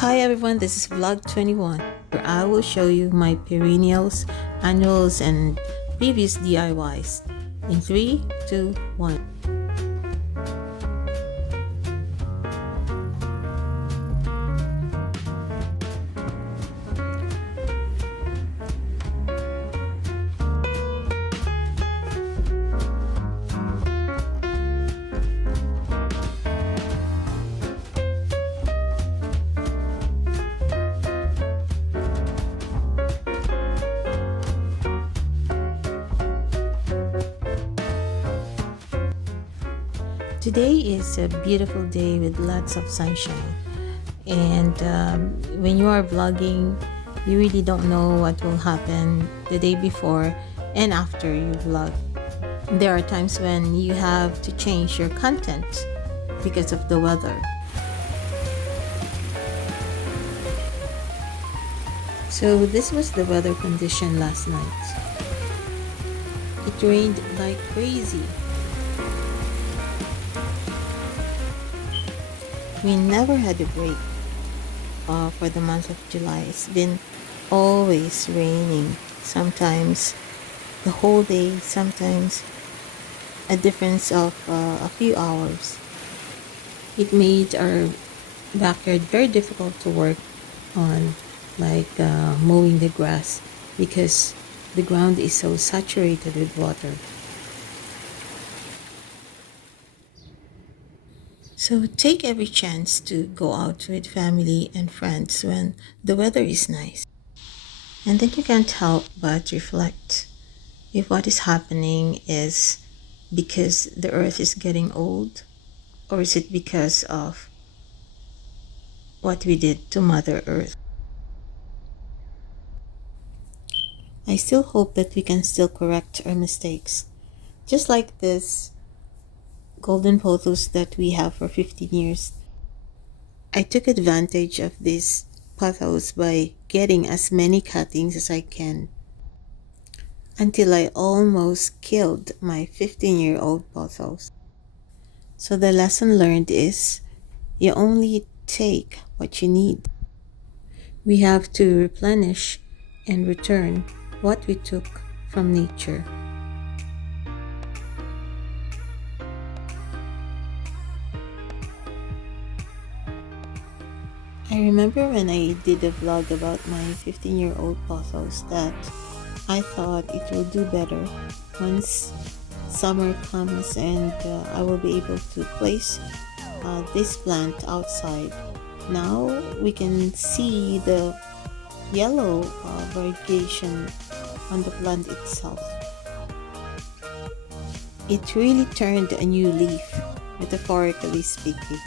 Hi everyone, this is vlog 21 where I will show you my perennials, annuals and previous DIYs in 3, 2, 1. Today is a beautiful day with lots of sunshine, and when you are vlogging, you really don't know what will happen the day before and after you vlog. There are times when you have to change your content because of the weather. So this was the weather condition last night. It rained like crazy. We never had a break for the month of July. It's been always raining, sometimes the whole day, sometimes a difference of a few hours. It made our backyard very difficult to work on, like mowing the grass, because the ground is so saturated with water. So take every chance to go out with family and friends when the weather is nice. And then you can't help but reflect if what is happening is because the earth is getting old, or is it because of what we did to Mother Earth. I still hope that we can still correct our mistakes, just like this golden pothos that we have for 15 years. I took advantage of this pothos by getting as many cuttings as I can until I almost killed my 15-year-old pothos. So the lesson learned is you only take what you need. We have to replenish and return what we took from nature. I remember when I did a vlog about my 15-year-old Pothos that I thought it will do better once summer comes and I will be able to place this plant outside. Now we can see the yellow variegation on the plant itself. It really turned a new leaf, metaphorically speaking.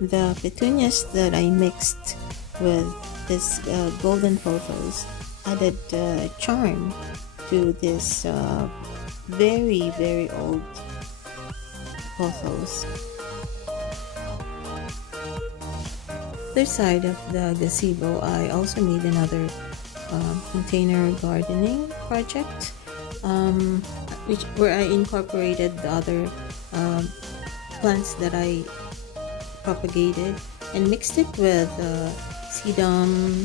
The petunias that I mixed with this golden Pothos added charm to this very, very old Pothos. Other side of the gazebo, I also made another container gardening project, where I incorporated the other plants that I propagated and mixed it with sedum,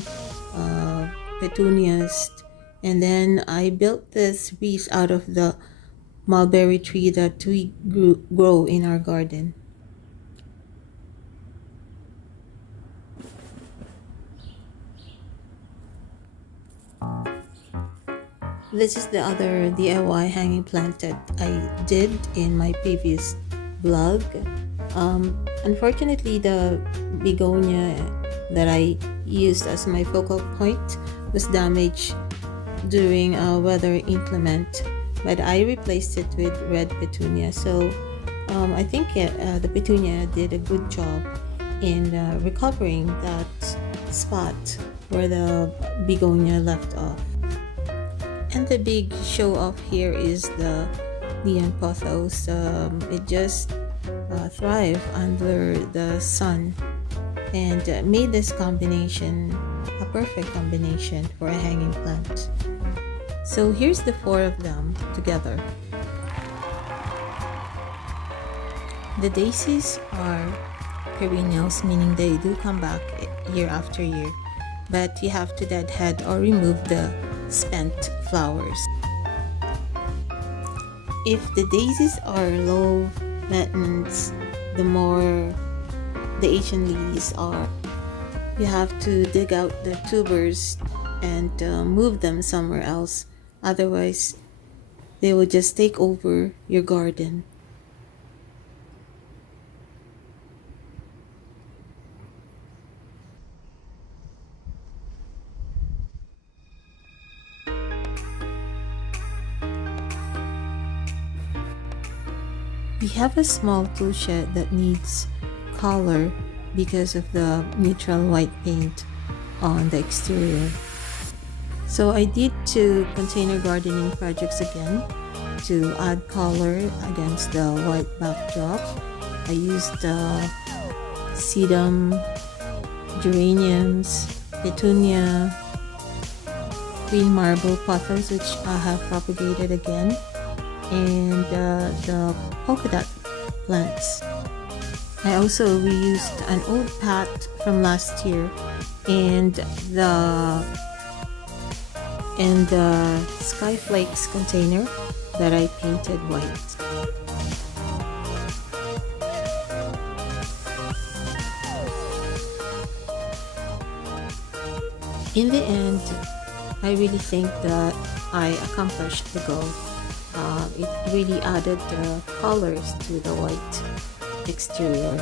petunias, and then I built this wreath out of the mulberry tree that we grow in our garden. This is the other DIY hanging plant that I did in my previous vlog. Unfortunately, the Begonia that I used as my focal point was damaged during a weather inclement, but I replaced it with red Petunia. So I think the Petunia did a good job in recovering that spot where the Begonia left off. And the big show off here is the neon Pothos. It just thrive under the sun and made this combination a perfect combination for a hanging plant. So here's the 4 of them together. The daisies are perennials, meaning they do come back year after year, but you have to deadhead or remove the spent flowers. If the daisies are low maintenance, the more the Asian lilies are, you have to dig out the tubers and move them somewhere else. Otherwise, they will just take over your garden. We have a small tool shed that needs color because of the neutral white paint on the exterior. So I did two container gardening projects again to add color against the white backdrop. I used sedum, geraniums, Petunia, green marble pothos, which I have propagated again, and the polka dot plants. I also reused an old pot from last year and the Skyflakes container that I painted white. In the end, I really think that I accomplished the goal. It really added the colors to the white exterior.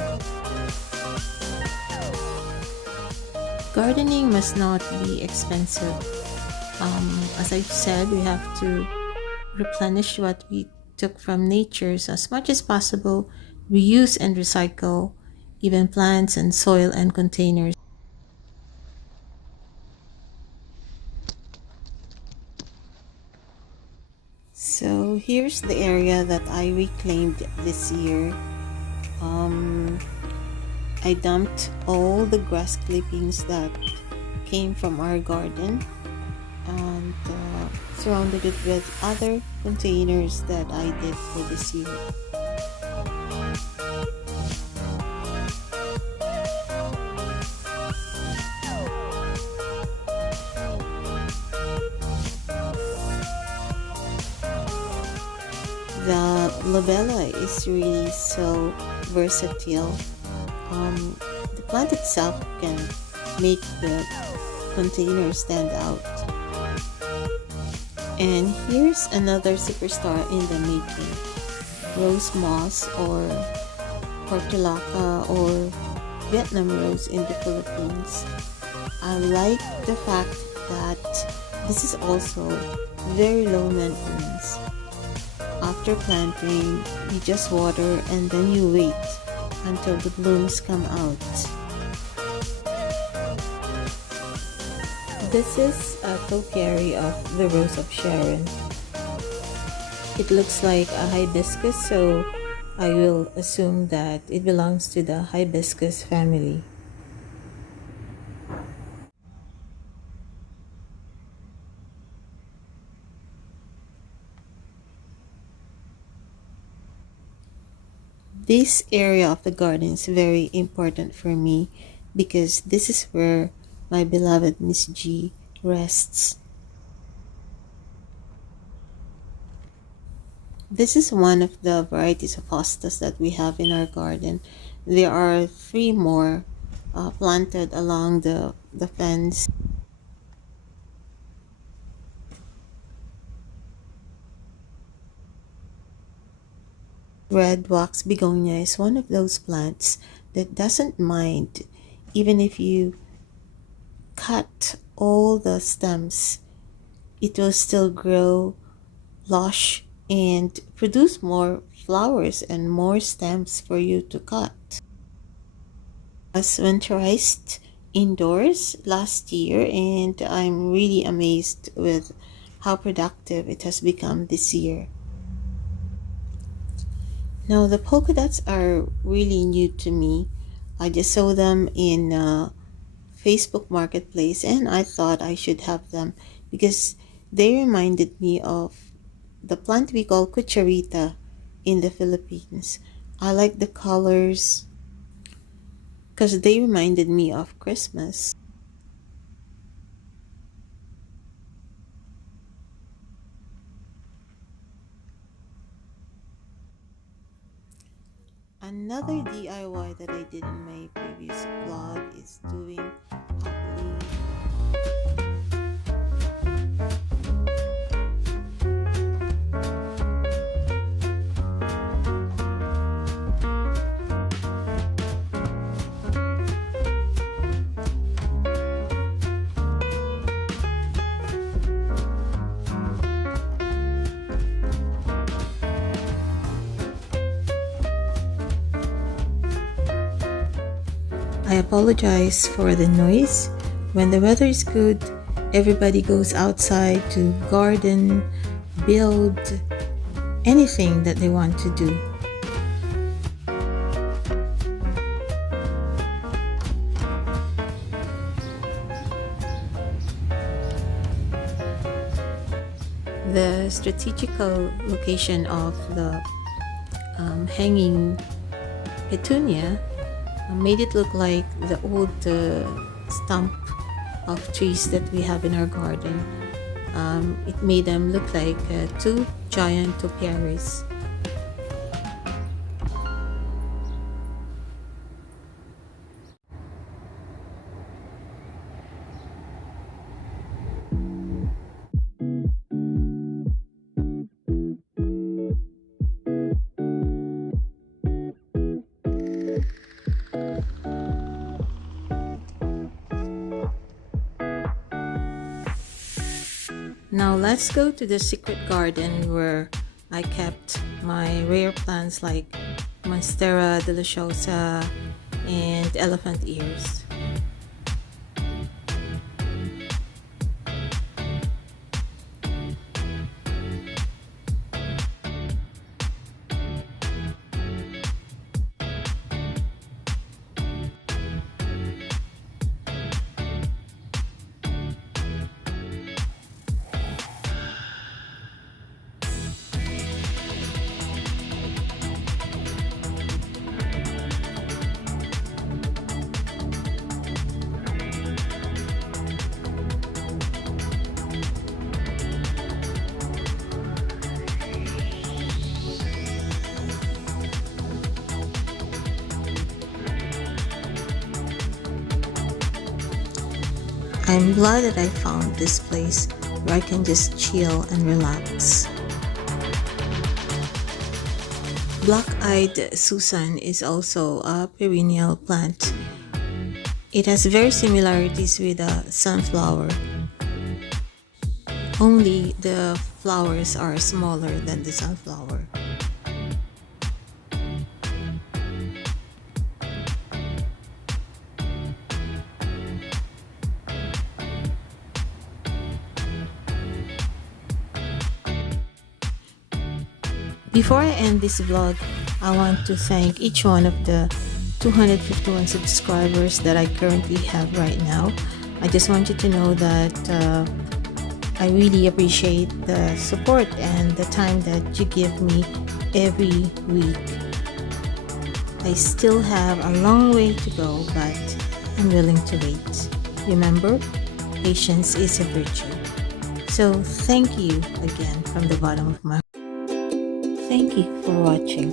Gardening must not be expensive. As I said, we have to replenish what we took from nature, so as much as possible, reuse and recycle even plants and soil and containers. So here's the area that I reclaimed this year. I dumped all the grass clippings that came from our garden and surrounded it with other containers that I did for this year. The labella is really so versatile. The plant itself can make the container stand out. And here's another superstar in the making. Rose moss or portulaca or Vietnam rose in the Philippines. I like the fact that this is also very low maintenance. After planting, you just water and then you wait until the blooms come out. This is a topiary of the Rose of Sharon. It looks like a hibiscus, so I will assume that it belongs to the hibiscus family. This area of the garden is very important for me because this is where my beloved Miss G rests. This is one of the varieties of hostas that we have in our garden. There are three more planted along the fence. Red wax begonia is one of those plants that doesn't mind even if you cut all the stems. It will still grow lush and produce more flowers and more stems for you to cut. I was winterized indoors last year and I'm really amazed with how productive it has become this year. Now the polka dots are really new to me. I just saw them in Facebook Marketplace and I thought I should have them because they reminded me of the plant we call cucharita in the Philippines. I like the colors. because they reminded me of Christmas. Another DIY that I did in my previous vlog is doing happily. I apologize for the noise. When the weather is good, everybody goes outside to garden, build, anything that they want to do. The strategical location of the hanging Petunia made it look like the old stump of trees that we have in our garden. It made them look like two giant topiaries. Now let's go to the secret garden where I kept my rare plants like Monstera deliciosa and elephant ears. I'm glad that I found this place where I can just chill and relax. Black-eyed Susan is also a perennial plant. It has very similarities with a sunflower. Only the flowers are smaller than the sunflower. Before I end this vlog, I want to thank each one of the 251 subscribers that I currently have right now. I just want you to know that I really appreciate the support and the time that you give me every week. I still have a long way to go, but I'm willing to wait. Remember, patience is a virtue. So thank you again from the bottom of my heart. Thank you for watching.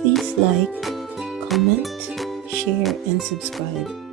Please like, comment, share, and subscribe.